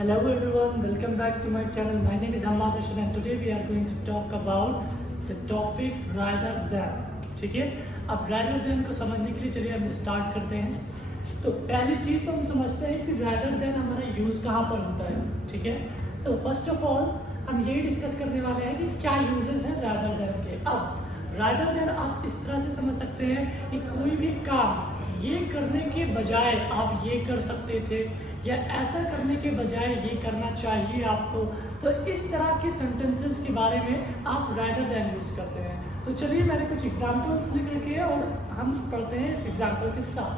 Hello everyone, welcome back to my channel. My name is Hamad Rashid and today we are going to talk about the topic rather than. ठीक है, अब rather than को समझने के लिए चलिए हम स्टार्ट करते हैं। तो पहली चीज़ तो हम समझते हैं कि rather than हमारा यूज़ कहाँ पर होता है। ठीक है, सो फर्स्ट ऑफ ऑल हम यही डिस्कस करने वाले हैं कि क्या यूजेस हैं rather than के। अब rather than आप इस तरह से समझ सकते हैं कि कोई भी काम ये करने के बजाय आप ये कर सकते थे या ऐसा करने के बजाय ये करना चाहिए आपको, तो इस तरह के सेंटेंसेस के बारे में आप rather than यूज करते हैं। तो चलिए मैंने कुछ एग्जांपल्स लिख रखे हैं और हम पढ़ते हैं इस एग्जांपल के साथ।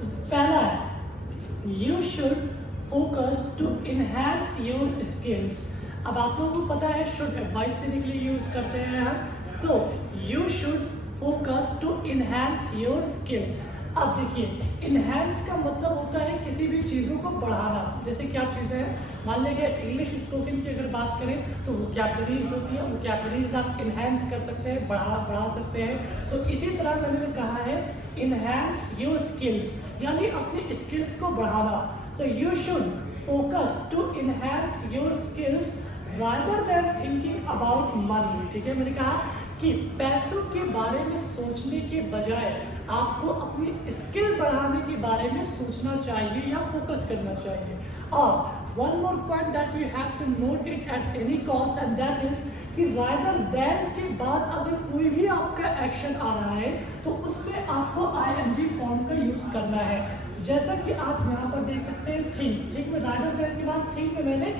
तो पहला है you should focus to enhance your skills. अब आप लोगों को पता है शुड एडवाइस देने के लिए यूज करते हैं हम, तो you should focus to enhance your skill. अब देखिए इनहैंस का मतलब होता है किसी भी चीज़ों को बढ़ाना। जैसे क्या चीज़ें हैं, मान लीजिए इंग्लिश स्पोकन की अगर बात करें तो वोकैबुलरीज होती है, वोकैबुलरीज आप इनहैंस कर सकते हैं, बढ़ा सकते हैं। सो इसी तरह मैंने कहा है इनहैंस योर स्किल्स, यानी अपनी स्किल्स को बढ़ाना। So you should focus to enhance your skills rather than thinking about money। ठीक है, मैंने कहा कि पैसों के बारे में सोचने के बजाय आपको अपनी स्किल बढ़ाने के बारे में सोचना चाहिए या फोकस करना चाहिए। और one more point that you have to note it at any cost and that is कि rather than के बाद अगर कोई भी आपका एक्शन आ रहा है तो उसमें आपको ing फॉर्म का यूज करना है। जैसा कि आप यहाँ पर देख सकते हैं थिंक में rather than के बाद थिंक में मैंने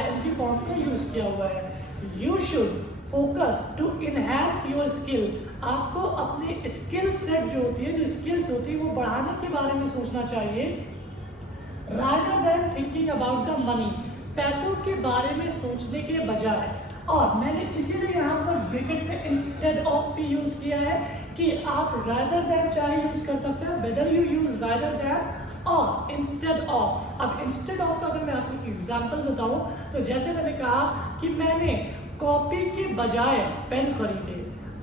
ing फॉर्म का यूज किया हुआ है। You should focus to enhance your skill, आपको अपने स्किल सेट जो होती है, जो स्किल्स होती है वो बढ़ाने के बारे में सोचना चाहिए rather than thinking about the money, पैसों के बारे में सोचने के बजाय। और मैंने इसीलिए यहाँ पर ब्रैकेट में इंस्टेड ऑफ भी यूज किया है कि आप rather than चाहे यूज कर सकते हैं, whether you use rather than और इंस्टेड ऑफ। अब इंस्टेड ऑफ का अगर मैं आपको एक एग्जांपल बताऊं तो जैसे मैंने कहा कि मैंने कॉपी के बजाय पेन खरीदे,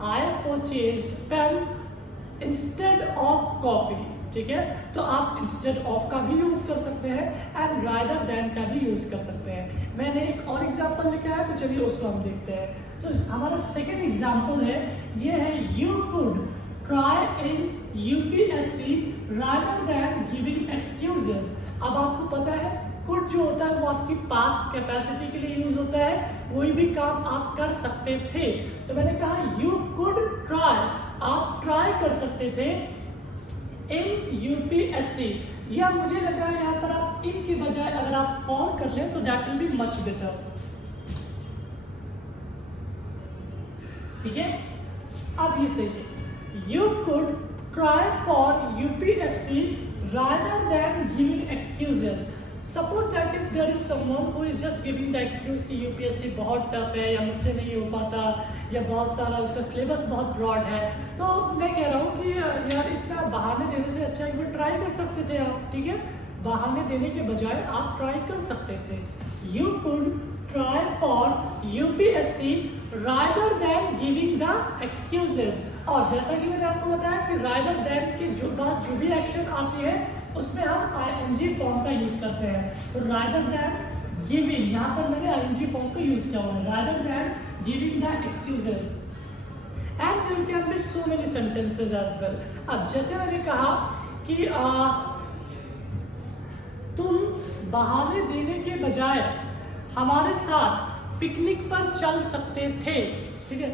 I purchased pen instead of copy. ठीक है, तो आप इंस्टेड ऑफ का भी यूज कर सकते हैं एंड rather than का भी यूज कर सकते हैं। मैंने एक और एग्जांपल लिखा है, तो चलिए उसको हम देखते हैं। तो हमारा सेकेंड एग्जांपल है, ये है you could try in UPSC rather than giving excuses। अब आपको पता है कुड जो होता है वो आपकी पास्ट कैपेसिटी के लिए यूज होता है, कोई भी काम आप कर सकते थे। तो मैंने कहा यू कुड ट्राई, आप ट्राई कर सकते थे इन यूपीएससी, या मुझे लग रहा है यहाँ पर आप इन की बजाय अगर आप फॉर कर लें so that will be much better. ठीक है, अब ये सही है, you could try for UPSC rather than giving excuses। Suppose that if there is someone who is just giving the excuse कि UPSC बहुत टफ है या मुझसे नहीं हो पाता या बहुत सारा उसका सिलेबस बहुत ब्रॉड है, तो मैं कह रहा हूँ कि यार इतना बहाने देने से अच्छा एक बार ट्राई कर सकते थे आप। ठीक है, बहाने देने के बजाय आप ट्राई कर सकते थे। You could try for UPSC rather than giving the excuses। और जैसा कि मैंने आपको बताया कि rather than के जो बात जो भी एक्शन आती है उसमें हम ing फॉर्म का यूज करते हैं। तो rather than giving, यहाँ पर मैंने ing फॉर्म का यूज किया हुआ है, rather than giving the excuses and there can be so many sentences as well। अब जैसे मैंने कहा कि तुम बहाने देने के बजाय हमारे साथ पिकनिक पर चल सकते थे। ठीक है,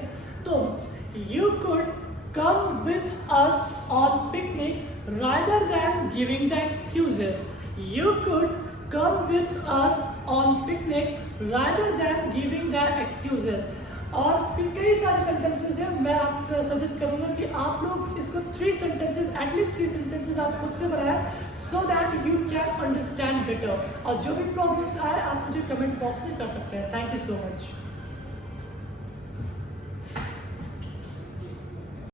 तो you could come with us on picnic rather than giving the excuses। You could come with us on picnic rather than giving the excuses। और फिर कई सारे सेंटेंसेस हैं, मैं आपको सजेस्ट करूंगा कि आप लोग इसको 3 सेंटेंसेस, एटलीस्ट 3 सेंटेंसेस आप खुद से बनाएं so that you can understand better. और जो भी प्रॉब्लम्स आए आप मुझे कमेंट बॉक्स में कर सकते हैं। Thank you so much.